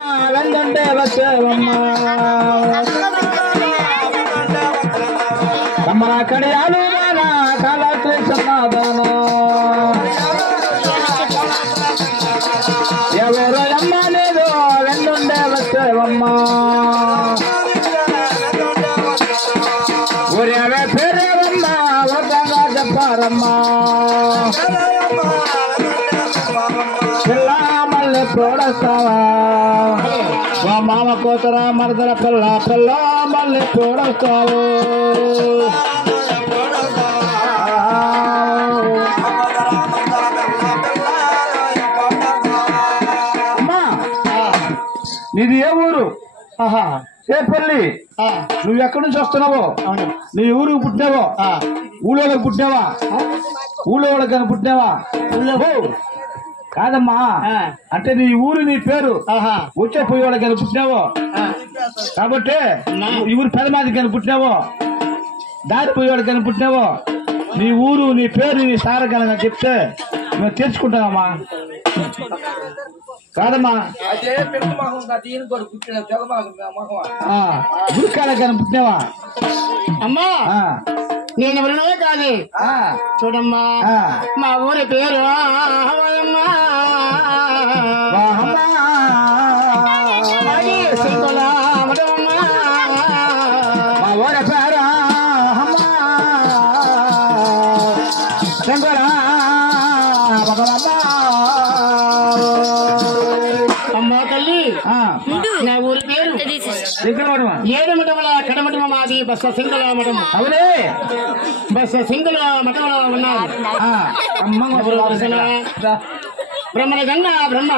వెందంటే వచ్చేవమ్మ తమ్మల కడియాలు మన కాలశ్రీ సమాధాన ఎవరు అమ్మ లేదు వెందుండే వచ్చేవమ్మ ఊరేవే పేరేవమ్మ వద్దంగా చెప్పారమ్మా పిల్ల మళ్ళీ చూడస్తావా మా మామ కూతురా మరదల పిల్ల పిల్ల మళ్ళీ చూడస్తావు అమ్మా నీది ఏ ఊరు? చేపల్లి. నువ్వు ఎక్కడి నుంచి వస్తున్నావో? నీ ఊరికి పుట్టినావో? ఊళ్ళోకి పుట్టినావా? ఊళ్ళో వాళ్ళకి కానీ పుట్టినావా? కాదమ్మా, అంటే నీ ఊరు నీ పేరు వచ్చే పోయే వాళ్ళకి కానీ పుట్టినావో కాబట్టి ఈ ఊరు పెదమాదికి కానీ పుట్టినావో దారి పోయేవాడికి కానీ పుట్టినావో నీ ఊరు నీ పేరు నీ సారకనగా చెప్తే మేము తెచ్చుకుంటామమ్మా. కాదమ్మా గురికాలకి కానీ పుట్టినావా? అమ్మా నేను ఎవరినో కాదు చూడమ్మా మా ఊరి పేరు మా ఊరి పేరు అమ్మా తల్లి నా ఊరి పేరు ఏడుమటముల కడమటమ మాది బస్స సింగల మఠము. అవునే బస్స సింగల మఠంలో ఉన్నారు బ్రహ్మణ గంగా బ్రహ్మ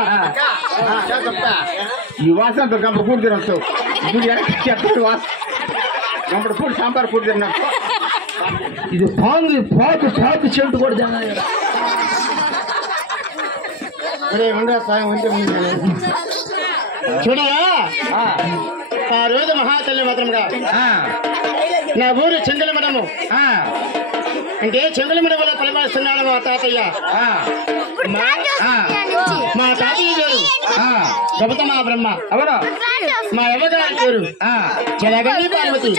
ఈ వాసన గంపడు పూడి తినొచ్చు గంపడు పూడి సాంబార్ పూడి తిన్నట్టు ఇది పాంగు పాకు పాకు చెట్టు కూడా చూడయా ఆ రోజు మహాతల్లి మాత్రంగా నా ఊరు చెంగుల మఠము అంటే చెంగుల మఠంలో పరిపాలిస్తున్నాడు మా తాతయ్య. మా తాతయ్య పేరు ప్రభుత్వ మా బ్రహ్మ. అవును మా అవ్వగారి పేరు జలగండి పార్వతి.